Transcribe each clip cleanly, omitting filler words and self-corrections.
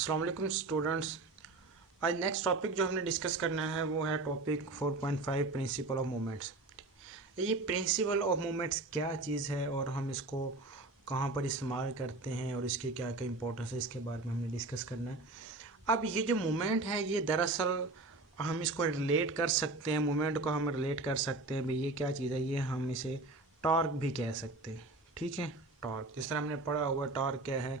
अस्सलाम वालेकुम स्टूडेंट्स। आज नेक्स्ट टॉपिक जो हमने डिस्कस करना है वो है टॉपिक 4.5 प्रिंसिपल ऑफ मोमेंट्स। ये प्रिंसिपल ऑफ मोमेंट्स क्या चीज़ है और हम इसको कहाँ पर इस्तेमाल करते हैं और इसकी क्या क्या इंपॉर्टेंस है, इसके बारे में हमने डिस्कस करना है। अब ये जो मोमेंट है ये दरअसल हम इसको रिलेट कर सकते हैं, मोमेंट को हम रिलेट कर सकते हैं भाई ये क्या चीज़ है, ये हम इसे टॉर्क भी कह सकते हैं। ठीक है, टॉर्क जिस तरह हमने पढ़ा हुआ टॉर्क क्या है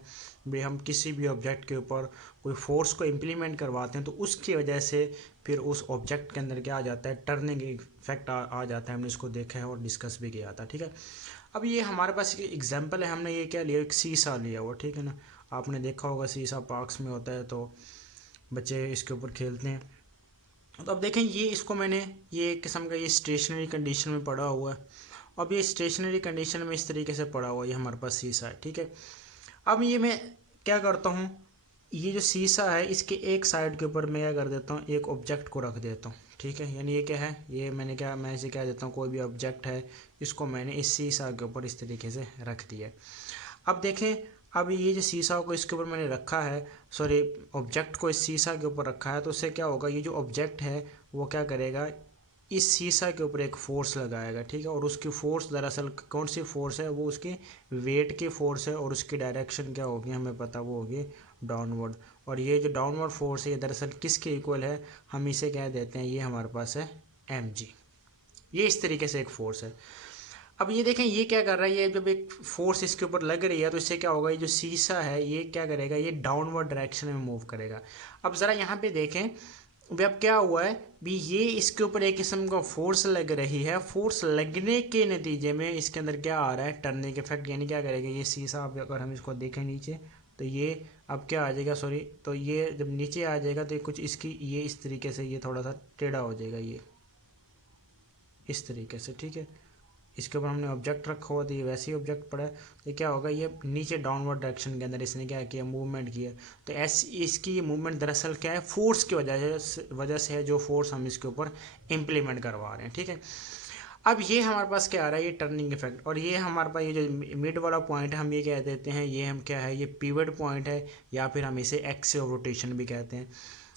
भाई, हम किसी भी ऑब्जेक्ट के ऊपर कोई फोर्स को इम्प्लीमेंट करवाते हैं तो उसकी वजह से फिर उस ऑब्जेक्ट के अंदर क्या आ जाता है, टर्निंग इफेक्ट आ जाता है। हमने इसको देखा है और डिस्कस भी किया था। ठीक है, अब ये हमारे पास एक एग्जांपल है, हमने ये क्या लिया, एक सीसा लिया हुआ। ठीक है ना, आपने देखा होगा सीसा पार्क्स में होता है तो बच्चे इसके ऊपर खेलते हैं। तो अब देखें ये इसको मैंने ये एक किस्म का ये स्टेशनरी कंडीशन में पड़ा हुआ है। अब ये स्टेशनरी कंडीशन में इस तरीके से पड़ा हुआ है, ये हमारे पास सीसा है। ठीक है, अब ये मैं क्या करता हूँ, ये जो सीसा है इसके एक साइड के ऊपर मैं क्या कर देता हूँ, एक ऑब्जेक्ट को रख देता हूँ। ठीक है, यानी ये क्या है, ये मैं इसे क्या देता हूँ, कोई भी ऑब्जेक्ट है इसको मैंने इस सीसा के ऊपर इस तरीके से रख दिया है। अब देखें, अब ये जो सीसा को इसके ऊपर मैंने रखा है, सॉरी ऑब्जेक्ट को इस सीसा के ऊपर रखा है, तो उससे क्या होगा, ये जो ऑब्जेक्ट है वो क्या करेगा, इस सीसा के ऊपर एक फोर्स लगाएगा। ठीक है, और उसकी फोर्स दरअसल कौन सी फोर्स है, वो उसकी वेट की फोर्स है और उसकी डायरेक्शन क्या होगी हमें पता, वो होगी डाउनवर्ड। और ये जो डाउनवर्ड फोर्स है ये दरअसल किसके इक्वल है, हम इसे कह देते हैं, ये हमारे पास है mg। ये इस तरीके से एक फोर्स है। अब ये देखें ये क्या कर रहा है, ये जब एक फोर्स इसके ऊपर लग रही है तो इससे क्या होगा, ये जो सीसा है ये क्या करेगा, ये डाउनवर्ड डायरेक्शन में मूव करेगा। अब ज़रा यहाँ पे देखें भी, अब क्या हुआ है भी, ये इसके ऊपर एक किस्म का फोर्स लग रही है, फोर्स लगने के नतीजे में इसके अंदर क्या आ रहा है, टर्निंग इफेक्ट। यानी क्या करेगा ये सीसा, अब अगर हम इसको देखें नीचे तो ये अब क्या आ जाएगा, सॉरी, तो ये जब नीचे आ जाएगा तो कुछ इसकी ये इस तरीके से ये थोड़ा सा टेढ़ा हो जाएगा, ये इस तरीके से। ठीक है, इसके ऊपर हमने ऑब्जेक्ट रखा हुआ तो ये वैसे ही ऑब्जेक्ट पड़ा है, तो क्या होगा, ये नीचे डाउनवर्ड डायरेक्शन के अंदर इसने क्या किया, मूवमेंट किया। तो ऐसी इसकी ये मूवमेंट दरअसल क्या है, फोर्स की वजह से है, जो फोर्स हम इसके ऊपर इम्प्लीमेंट करवा रहे हैं। ठीक है, अब ये हमारे पास क्या आ रहा है, ये टर्निंग इफेक्ट। और ये हमारे पास ये जो मिड वाला पॉइंट है हम ये कह देते हैं, ये हम क्या है, ये पिवट पॉइंट है, या फिर हम इसे एक्सिस ऑफ रोटेशन भी कहते हैं।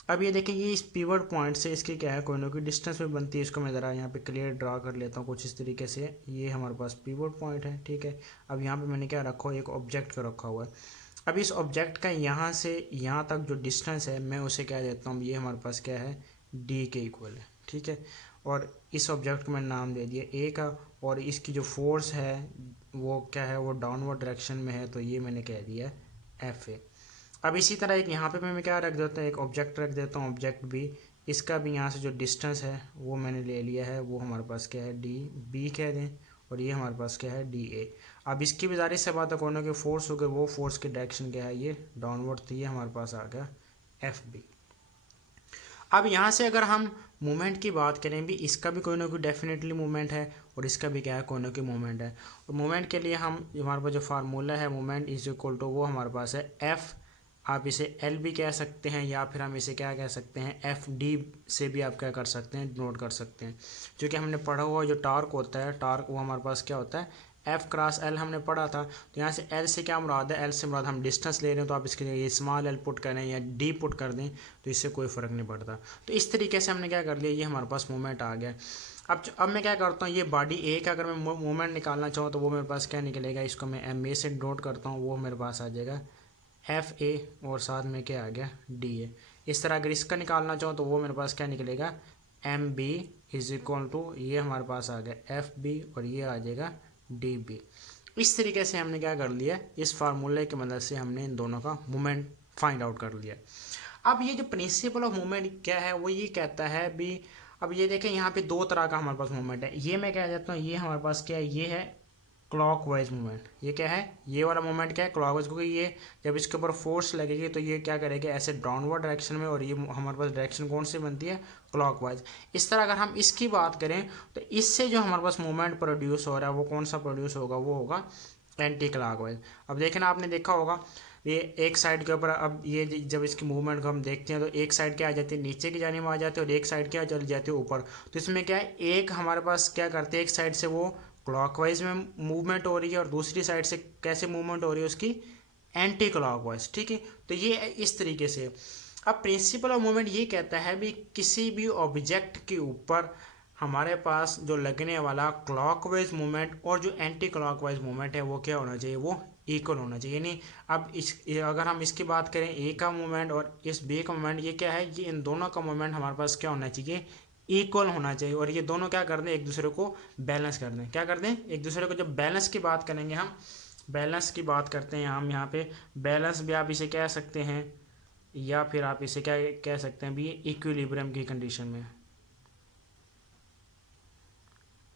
अब ये देखें, ये इस पिवट पॉइंट से इसकी क्या है, कोई ना कोई डिस्टेंस में बनती है। इसको मैं ज़रा यहाँ पे क्लियर ड्रा कर लेता हूँ कुछ इस तरीके से। ये हमारे पास पिवट पॉइंट है। ठीक है, अब यहाँ पे मैंने क्या रखा हुआ, एक ऑब्जेक्ट को रखा हुआ है। अब इस ऑब्जेक्ट का यहाँ से यहाँ तक जो डिस्टेंस है मैं उसे क्या देता हूँ, ये हमारे पास क्या है, डी के इक्वल है। ठीक है, और इस ऑब्जेक्ट को मैंने नाम दे दिया ए का, और इसकी जो फोर्स है वो क्या है, वो डाउनवर्ड डायरेक्शन में है, तो ये मैंने कह दिया एफ ए। अब इसी तरह एक यहाँ पे मैं क्या रख देता हूँ, एक ऑब्जेक्ट रख देता हूँ, ऑब्जेक्ट बी। इसका भी यहाँ से जो डिस्टेंस है वो मैंने ले लिया है, वो हमारे पास क्या है, डी बी कह दें, और ये हमारे पास क्या है, डी ए। अब इसकी भी ज़ाहिर सी बात है, कोई ना कोई फोर्स हो गया, वो फोर्स की डायरेक्शन क्या है, ये डाउनवर्ड, तो ये हमारे पास आ गया एफ बी। अब यहाँ से अगर हम मूवमेंट की बात करें भी, इसका भी कोई ना कोई डेफिनेटली मूवमेंट है और इसका भी क्या है, कोई ना कोई मूवमेंट है। और मूवमेंट के लिए हम हमारे पास जो फार्मूला है, मूवमेंट इज इक्वल टू, वो हमारे पास है एफ, आप इसे एल भी कह सकते हैं, या फिर हम इसे क्या कह सकते हैं, एफ डी से भी आप क्या कर सकते हैं, नोट कर सकते हैं। जो कि हमने पढ़ा हुआ जो टार्क होता है, टार्क वो हमारे पास क्या होता है, एफ क्रॉस एल हमने पढ़ा था। तो यहाँ से एल से क्या मुराद है, एल से मुराद हम डिस्टेंस ले रहे हैं, तो आप इसके लिए ये स्मॉल एल पुट करें या डी पुट कर दें तो इससे कोई फ़र्क नहीं पड़ता। तो इस तरीके से हमने क्या कर लिया, ये हमारे पास मूवमेंट आ गया। अब मैं क्या करता हूँ, ये बॉडी ए का अगर मैं मूवमेंट निकालना चाहूँ तो वो मेरे पास क्या निकलेगा, इसको मैं एम ए से नोट करता हूँ, वो मेरे पास आ जाएगा एफ ए, और साथ में क्या आ गया, डी ए। इस तरह अगर इसका निकालना चाहूँ तो वो मेरे पास क्या निकलेगा, M B is equal to, ये हमारे पास आ गया एफ बी, और ये आ जाएगा डी बी। इस तरीके से हमने क्या कर लिया, इस फार्मूले की मदद से हमने इन दोनों का मोमेंट फाइंड आउट कर लिया। अब ये जो प्रिंसिपल ऑफ मूवमेंट क्या है, वो ये कहता है भी, अब ये देखें यहाँ पे दो तरह का हमारे पास मूवमेंट है। ये मैं कह देता हूँ, ये हमारे पास क्या है, ये है क्लॉकवाइज मूवमेंट। ये क्या है, ये वाला मूवमेंट क्या है, क्लॉकवाइज, क्योंकि ये जब इसके ऊपर फोर्स लगेगी तो ये क्या करेगा, ऐसे डाउनवर्ड डायरेक्शन में, और ये हमारे पास डायरेक्शन कौन सी बनती है, क्लॉकवाइज। इस तरह अगर हम इसकी बात करें तो इससे जो हमारे पास मूवमेंट प्रोड्यूस हो रहा है वो कौन सा प्रोड्यूस होगा, वो होगा एंटी क्लॉकवाइज। अब देखना, आपने देखा होगा ये एक साइड के ऊपर, अब ये जब इसकी मूवमेंट को हम देखते हैं तो एक साइड क्या आ जाती है, नीचे की जाने में आ जाती है, और एक साइड क्या चली जाती है, ऊपर। तो इसमें क्या है, एक हमारे पास क्या करते हैं, एक साइड से वो क्लॉकवाइज में मूवमेंट हो रही है और दूसरी साइड से कैसे मूवमेंट हो रही है उसकी, एंटी क्लॉकवाइज, ठीक है। तो ये इस तरीके से। अब प्रिंसिपल ऑफ मोमेंट ये कहता है भी किसी भी ऑब्जेक्ट के ऊपर हमारे पास जो लगने वाला क्लॉकवाइज मूवमेंट और जो एंटी क्लॉकवाइज मूवमेंट है वो क्या होना चाहिए, वो इक्वल होना चाहिए। यानी अब अगर हम इसकी बात करें ए का मूवमेंट और इस बी का मूवमेंट, ये क्या है, ये इन दोनों का मूवमेंट हमारे पास क्या होना चाहिए, इक्वल होना चाहिए। और ये दोनों क्या कर दें, एक दूसरे को बैलेंस कर दें। क्या कर दें, एक दूसरे को। जब बैलेंस की बात करेंगे हम, बैलेंस की बात करते हैं हम यहाँ पे, बैलेंस भी आप इसे कह सकते हैं या फिर आप इसे क्या कह सकते हैं भी, इक्विलिब्रियम की कंडीशन में।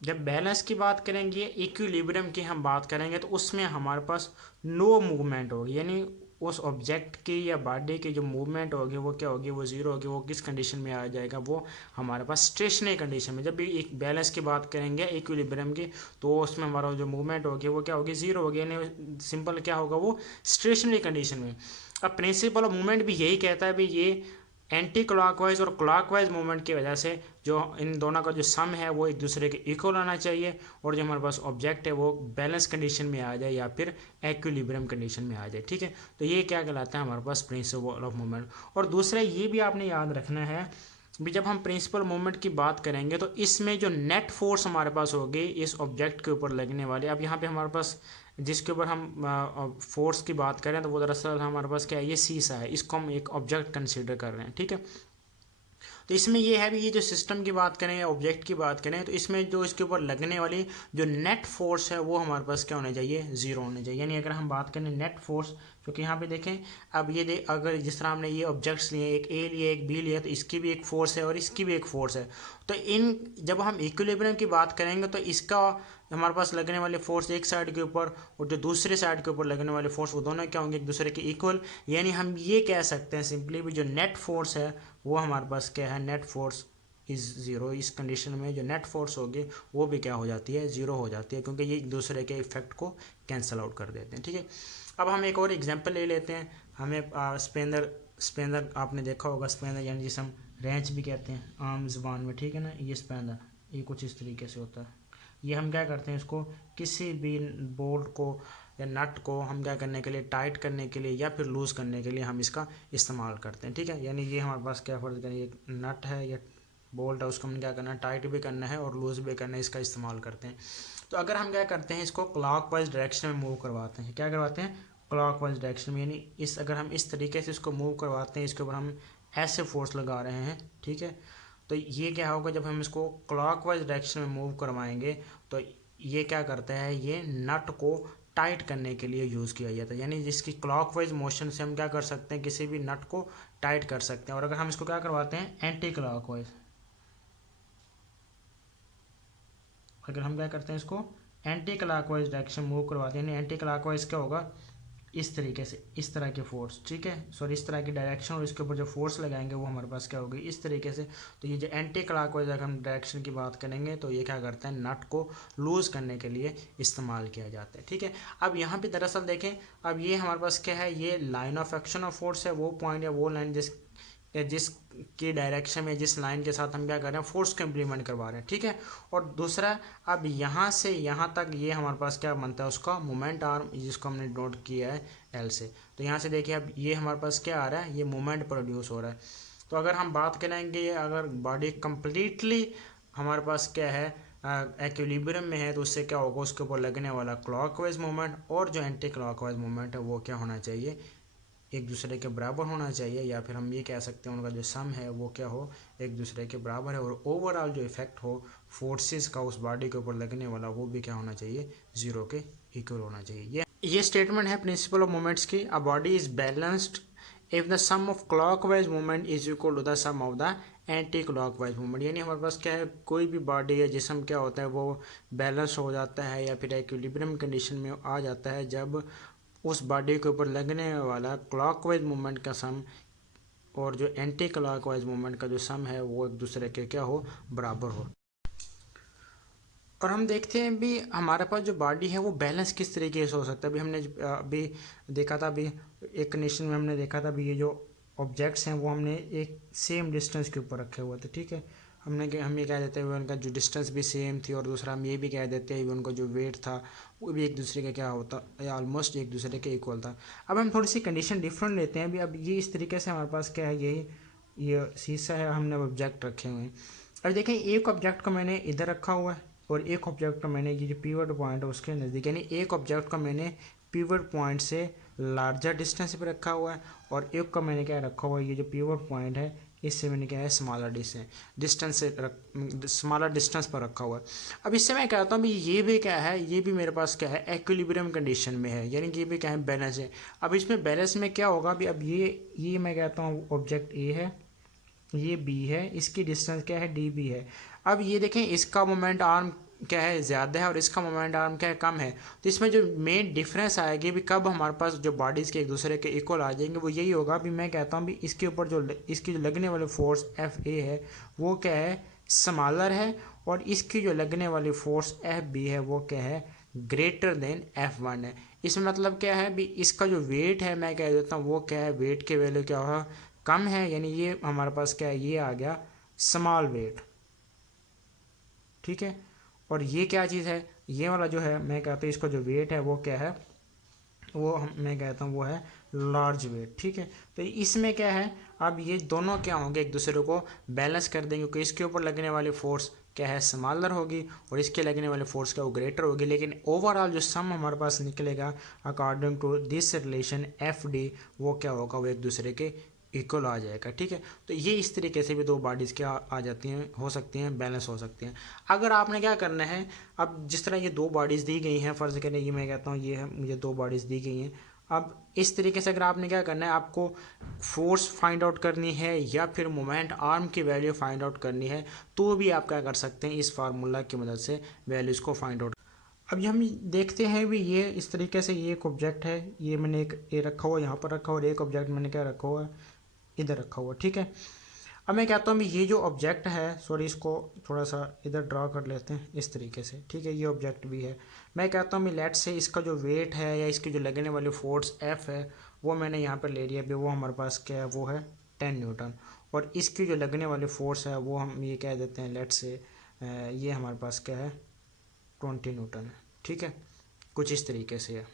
जब बैलेंस की बात करेंगे, इक्विलिब्रियम की हम बात करेंगे, तो उसमें हमारे पास नो मूवमेंट होगी। यानी उस ऑब्जेक्ट की या बॉडी की जो मूवमेंट होगी वो क्या होगी, वो जीरो होगी। वो किस कंडीशन में आ जाएगा, वो हमारे पास स्टेशनरी कंडीशन में। जब भी एक बैलेंस की बात करेंगे इक्विलिब्रियम की, तो उसमें हमारा जो मूवमेंट होगी वो क्या होगी, जीरो होगी। यानी सिंपल क्या होगा, वो स्टेशनरी कंडीशन में। अब प्रिंसिपल ऑफ मूवमेंट भी यही कहता है भी ये एंटी क्लॉकवाइज और क्लॉकवाइज मूवमेंट की वजह से जो इन दोनों का जो सम है वो एक दूसरे के इक्वल होना चाहिए, और जो हमारे पास ऑब्जेक्ट है वो बैलेंस कंडीशन में आ जाए या फिर एक्विलिब्रियम कंडीशन में आ जाए, ठीक है। तो ये क्या कहलाता है हमारे पास प्रिंसिपल ऑफ मूवमेंट। और दूसरा ये भी आपने याद रखना है भी, जब हम प्रिंसिपल मूवमेंट की बात करेंगे तो इसमें जो नेट फोर्स हमारे पास होगी इस ऑब्जेक्ट के ऊपर लगने वाली, अब यहाँ पे हमारे पास जिसके ऊपर हम फोर्स की बात करें तो वो दरअसल हमारे पास क्या है, ये सीसा है। इसको हम एक ऑब्जेक्ट कंसीडर कर रहे हैं, ठीक है। तो इसमें ये है भी, ये जो सिस्टम की बात करें या ऑब्जेक्ट की बात करें, तो इसमें जो इसके ऊपर लगने वाली जो नेट फोर्स है वो हमारे पास क्या होना चाहिए, जीरो होना चाहिए। यानी अगर हम बात करें नेट फोर्स, क्योंकि यहाँ पे देखें, अब ये अगर जिस तरह हमने ये ऑब्जेक्ट्स लिए, एक ए लिया एक बी लिया, तो इसकी भी एक फोर्स है और इसकी भी एक फोर्स है। तो इन जब हम इक्विलिब्रियम की बात करेंगे तो इसका हमारे पास लगने वाले फोर्स एक साइड के ऊपर और जो दूसरे साइड के ऊपर लगने वाले फोर्स, वो दोनों क्या होंगे, एक दूसरे के इक्वल। यानी हम ये कह सकते हैं सिंपली भी, जो नेट फोर्स है वो हमारे पास क्या है, नेट फोर्स इज़ ज़ीरो। इस कंडीशन में जो नेट फोर्स होगी वो भी क्या हो जाती है, ज़ीरो हो जाती है, क्योंकि ये एक दूसरे के इफेक्ट को कैंसिल आउट कर देते हैं, ठीक है। अब हम एक और एग्जांपल ले लेते हैं। हमें स्पेंदर आपने देखा होगा, स्पेंदर यानी जिसे हम रेंच भी कहते हैं आम जुबान में, ठीक है ना। ये स्पेंदर ये कुछ इस तरीके से होता है। ये हम क्या करते हैं, इसको किसी भी बोल्ट को या नट को हम क्या करने के लिए, टाइट करने के लिए या फिर लूज़ करने के लिए हम इसका इस्तेमाल करते हैं, ठीक है। यानी ये हमारे पास क्या फर्ज करें, एक नट है या बोल्ट है, उसको हमने क्या करना है, टाइट भी करना है और लूज़ भी करना है, इसका इस्तेमाल करते हैं। तो अगर हम क्या करते हैं, इसको क्लॉकवाइज डायरेक्शन में मूव करवाते हैं। क्या करवाते हैं, क्लॉकवाइज डायरेक्शन में। यानी अगर हम इस तरीके से इसको मूव करवाते हैं, इसके ऊपर हम ऐसे फोर्स लगा रहे हैं, ठीक है। तो ये क्या होगा, जब हम इसको क्लॉकवाइज डायरेक्शन में मूव करवाएंगे तो ये क्या करता है, ये नट को टाइट करने के लिए यूज़ किया जाता है। यानी जिसकी क्लॉकवाइज मोशन से हम क्या कर सकते हैं, किसी भी नट को टाइट कर सकते हैं। और अगर हम इसको क्या करवाते हैं, एंटी क्लॉकवाइज, अगर हम क्या करते हैं, इसको एंटी क्लॉकवाइज डायरेक्शन मूव करवाते हैं, यानी एंटी क्लॉकवाइज क्या होगा, इस तरीके से, इस तरह के फोर्स, ठीक है, सॉरी इस तरह की डायरेक्शन, और इसके ऊपर जो फोर्स लगाएंगे वो हमारे पास क्या होगी, इस तरीके से। तो ये जो एंटी क्लॉकवाइज अगर हम डायरेक्शन की बात करेंगे तो ये क्या करता है, नट को लूज़ करने के लिए इस्तेमाल किया जाता है, ठीक है। अब यहाँ पे दरअसल देखें, अब ये हमारे पास क्या है, ये line of action of force है, वो पॉइंट या वो लाइन जिसकी डायरेक्शन में, जिस लाइन के साथ हम क्या कर रहे हैं, फोर्स को इम्प्लीमेंट करवा रहे हैं, ठीक है। और दूसरा, अब यहाँ से यहाँ तक ये हमारे पास क्या बनता है, उसका मोमेंट आर्म, जिसको हमने नोट किया है एल से। तो यहाँ से देखिए, अब ये हमारे पास क्या आ रहा है, ये मोमेंट प्रोड्यूस हो रहा है। तो अगर हम बात करेंगे, अगर बॉडी कंप्लीटली हमारे पास क्या है, एक्विलिब्रियम में है, तो उससे क्या होगा, उसके ऊपर लगने वाला क्लॉकवाइज मूवमेंट और जो एंटी क्लॉकवाइज मूवमेंट है वो क्या होना चाहिए, एक दूसरे के बराबर होना चाहिए, या फिर हम ये कह सकते हैं उनका जो सम है वो क्या हो, एक दूसरे के बराबर है। और ओवरऑल जो इफेक्ट हो फोर्सेस का उस बॉडी के ऊपर लगने वाला, वो भी क्या होना चाहिए, जीरो के इक्वल होना चाहिए। ये स्टेटमेंट है प्रिंसिपल ऑफ मोमेंट्स की। A body is balanced if the sum of clockwise movement is equal to the sum of the anti clockwise movement. यानी हमारे पास क्या है, कोई भी बॉडी है, जिसम क्या होता है, वो बैलेंस हो जाता है या फिर इक्विलिब्रियम कंडीशन में आ जाता है जब उस बॉडी के ऊपर लगने वाला क्लॉकवाइज मूवमेंट का सम और जो एंटी क्लॉकवाइज मूवमेंट का जो सम है वो एक दूसरे के क्या हो, बराबर हो। और हम देखते हैं भी हमारे पास जो बॉडी है वो बैलेंस किस तरीके से हो सकता है। अभी हमने अभी देखा था, अभी एक कंडीशन में हमने देखा था भी, ये जो ऑब्जेक्ट्स हैं वो हमने एक सेम डिस्टेंस के ऊपर रखे हुए थे, ठीक है। हम ये कह देते हैं उनका जो डिस्टेंस भी सेम थी, और दूसरा हम ये भी कह देते हैं उनका जो वेट था वो भी एक दूसरे का क्या होता या ऑलमोस्ट एक दूसरे के इक्वल था। अब हम थोड़ी सी कंडीशन डिफरेंट लेते हैं अभी। अब ये इस तरीके से हमारे पास क्या है, ये शीशा है, हमने ऑब्जेक्ट रखे हुए हैं। अब देखें एक ऑब्जेक्ट को मैंने इधर रखा हुआ है और एक ऑब्जेक्ट को मैंने ये जो पिवट पॉइंट है उसके नज़दीक, यानी एक ऑब्जेक्ट को मैंने पिवट पॉइंट से लार्जर डिस्टेंस पे रखा हुआ है और एक को मैंने क्या रखा हुआ है, ये जो पिवट पॉइंट है इससे मैंने क्या है स्मॉलर डिस्टेंस से स्मॉलर डिस्टेंस पर रखा हुआ है। अब इससे मैं कहता हूँ भी ये भी क्या है, ये भी मेरे पास क्या है एक्विलिब्रियम कंडीशन में है, यानी कि ये भी क्या है बैलेंस है। अब इसमें बैलेंस में क्या होगा अभी, अब ये मैं कहता हूँ ऑब्जेक्ट ए है, ये बी है, इसकी डिस्टेंस क्या है डी बी है। अब ये देखें इसका मोमेंट आर्म क्या है ज़्यादा है और इसका मोमेंट आर्म क्या है कम है, तो इसमें जो मेन डिफरेंस आएगी भी कब हमारे पास जो बॉडीज़ के एक दूसरे के इक्वल आ जाएंगे वो यही होगा। भी मैं कहता हूँ भी इसके ऊपर जो इसकी जो लगने वाली फोर्स एफ ए है वो क्या है स्मॉलर है, और इसकी जो लगने वाली फोर्स एफ बी है वो क्या है ग्रेटर देन एफ वन है। इसमें मतलब क्या है भी इसका जो वेट है मैं कह देता हूँ वो क्या है वेट के वैल्यू क्या होगा कम है, यानी ये हमारे पास क्या है ये आ गया स्मॉल वेट, ठीक है। और ये क्या चीज़ है, ये वाला जो है मैं कहता हूँ इसका जो वेट है वो क्या है वो मैं कहता हूँ वो है लार्ज वेट, ठीक है। तो इसमें क्या है अब ये दोनों क्या होंगे एक दूसरे को बैलेंस कर देंगे, क्योंकि इसके ऊपर लगने वाली फोर्स क्या है स्मॉलर होगी और इसके लगने वाली फोर्स क्या वो ग्रेटर होगी, लेकिन ओवरऑल जो सम हमारे पास निकलेगा according to this relation F D वो क्या होगा वो एक दूसरे के इक्वल आ जाएगा, ठीक है। तो ये इस तरीके से भी दो बॉडीज़ क्या आ जाती हैं, हो सकती हैं, बैलेंस हो सकती हैं। अगर आपने क्या करना है, अब जिस तरह ये दो बॉडीज़ दी गई हैं, फ़र्ज़ करें ये मैं कहता हूँ ये है मुझे दो बॉडीज़ दी गई हैं। अब इस तरीके से अगर आपने क्या करना है आपको फोर्स फाइंड आउट करनी है या फिर मोमेंट आर्म की वैल्यू फाइंड आउट करनी है, तो भी आप क्या कर सकते हैं इस फार्मूला की मदद से वैल्यूज़ को फाइंड आउट। अब हम देखते हैं भी ये इस तरीके से ये एक ऑब्जेक्ट है, ये मैंने एक ये रखा हुआ यहाँ पर रखा हुआ और एक ऑब्जेक्ट मैंने क्या रखा हुआ है इधर रखा हुआ, ठीक है। अब मैं कहता हूँ ये जो ऑब्जेक्ट है, सॉरी इसको थोड़ा सा इधर ड्रा कर लेते हैं इस तरीके से, ठीक है। ये ऑब्जेक्ट भी है, मैं कहता हूँ लेट से इसका जो वेट है या इसकी जो लगने वाली फोर्स एफ है वो मैंने यहाँ पर ले लिया भी, वो हमारे पास क्या है वो है 10 न्यूटन, और इसकी जो लगने वाली फोर्स है वो हम ये कह देते हैं लेट से ये हमारे पास क्या है 20 न्यूटन है, ठीक है। कुछ इस तरीके से है,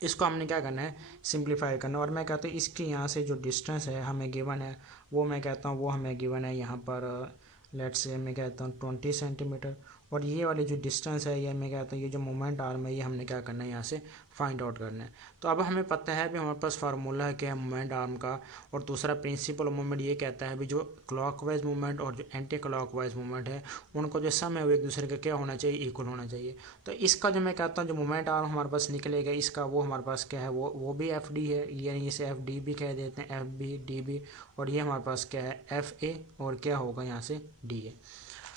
इसको हमने क्या करना है सिंप्लीफाई करना, और मैं कहता हूँ इसकी यहाँ से जो डिस्टेंस है हमें गिवन है वो मैं कहता हूँ वो हमें गिवन है यहाँ पर लेट से मैं कहता हूँ 20 सेंटीमीटर, और ये वाली जो डिस्टेंस है ये मैं कहता हूँ ये जो मोमेंट आर्म है ये हमने क्या करना है यहाँ से फाइंड आउट करना है। तो अब हमें पता है भी हमारे पास फार्मूला है क्या है मोमेंट आर्म का, और दूसरा प्रिंसिपल ऑफ मोमेंट ये कहता है भी जो क्लॉकवाइज मूवमेंट और जो एंटी क्लॉकवाइज मूवमेंट है उनको जो सम है वो एक दूसरे का क्या होना चाहिए इक्वल होना चाहिए। तो इसका जो मैं कहता हूँ जो मोमेंट आर्म हमारे पास निकलेगा इसका वो हमारे पास क्या है वो भी एफ डी है, यानी इसे एफ डी भी कह देते हैं एफ बी डी बी, और ये हमारे पास क्या है एफ ए और क्या होगा यहाँ से डी ए।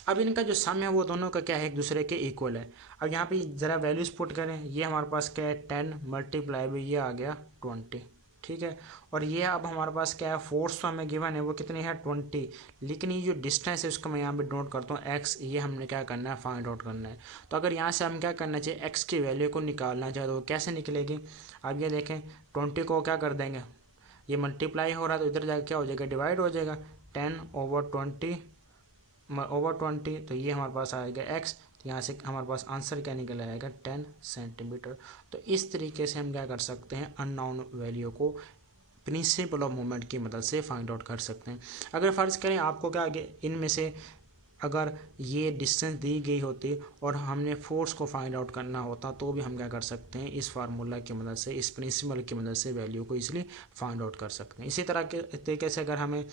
अब इनका जो सम है वो दोनों का क्या है एक दूसरे के इक्वल है। अब यहाँ पे ज़रा वैल्यूज पुट करें, ये हमारे पास क्या है 10 मल्टीप्लाई बाई ये आ गया 20, ठीक है। और ये अब हमारे पास क्या है फोर्स तो हमें गिवन है वो कितनी है 20, लेकिन ये जो डिस्टेंस है उसको मैं यहाँ पे नोट करता हूँ एक्स, ये हमने क्या करना है फाइंड आउट करना है। तो अगर यहाँ से हम क्या करना चाहिए एक्स की वैल्यू को निकालना चाहे तो वो कैसे निकलेगी, अब ये देखें 20 को क्या कर देंगे ये मल्टीप्लाई हो रहा है तो इधर जाकर क्या हो जाएगा डिवाइड हो जाएगा 10/20 तो ये हमारे पास आएगा एक्स, तो यहाँ से हमारे पास आंसर क्या निकल आएगा 10 सेंटीमीटर। तो इस तरीके से हम क्या कर सकते हैं अननोन वैल्यू को प्रिंसिपल ऑफ मोमेंट की मदद से फाइंड आउट कर सकते हैं। अगर फ़र्ज़ करें आपको क्या आगे इनमें से अगर ये डिस्टेंस दी गई होती और हमने फोर्स को फाइंड आउट करना होता तो भी हम क्या कर सकते हैं इस फार्मूला की मदद से इस प्रिंसिपल की मदद से वैल्यू को इसलिए फाइंड आउट कर सकते हैं। इसी तरह के तरीके से अगर हमें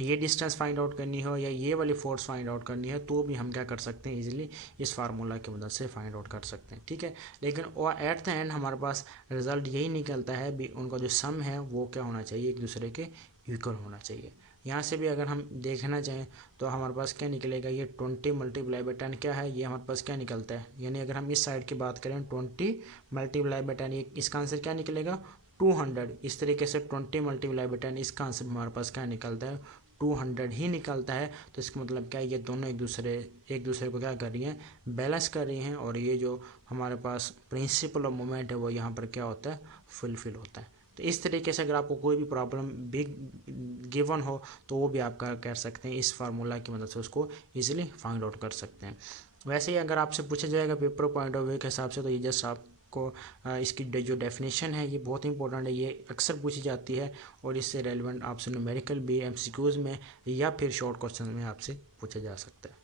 ये डिस्टेंस फाइंड आउट करनी हो या ये वाली फोर्स फाइंड आउट करनी है तो भी हम क्या कर सकते हैं इजीली इस फार्मूला की मदद से फाइंड आउट कर सकते हैं, ठीक है। लेकिन और एट द एंड हमारे पास रिजल्ट यही निकलता है भी उनका जो सम है वो क्या होना चाहिए एक दूसरे के इक्वल होना चाहिए। यहाँ से भी अगर हम देखना चाहें तो हमारे पास क्या निकलेगा ये 20 मल्टीप्लाई बाई 10 क्या है ये हमारे पास क्या निकलता है, यानी अगर हम इस साइड की बात करें 20 मल्टीप्लाई बाई 10 ये इसका आंसर क्या निकलेगा 200। इस तरीके से 20 मल्टीप्लाई बाई 10 इसका आंसर हमारे पास क्या निकलता है 200 ही निकलता है। तो इसका मतलब क्या है ये दोनों एक दूसरे को क्या कर रही हैं बैलेंस कर रही हैं, और ये जो हमारे पास प्रिंसिपल ऑफ मोमेंट है वो यहाँ पर क्या होता है फुलफिल होता है। तो इस तरीके से अगर आपको कोई भी प्रॉब्लम बिग गिवन हो तो वो भी आप कर सकते हैं, इस फार्मूला की मदद से उसको इजीली फाइंड आउट कर सकते हैं। वैसे ही अगर आपसे पूछा जाएगा पेपर पॉइंट ऑफ व्यू के हिसाब से तो ये जस्ट आपको इसकी जो डेफिनेशन है ये बहुत इंपॉर्टेंट है, ये अक्सर पूछी जाती है और इससे रेलिवेंट आपसे न्यूमेरिकल भी एमसीक्यूज़ में या फिर शॉर्ट क्वेश्चन में आपसे पूछा जा सकता है।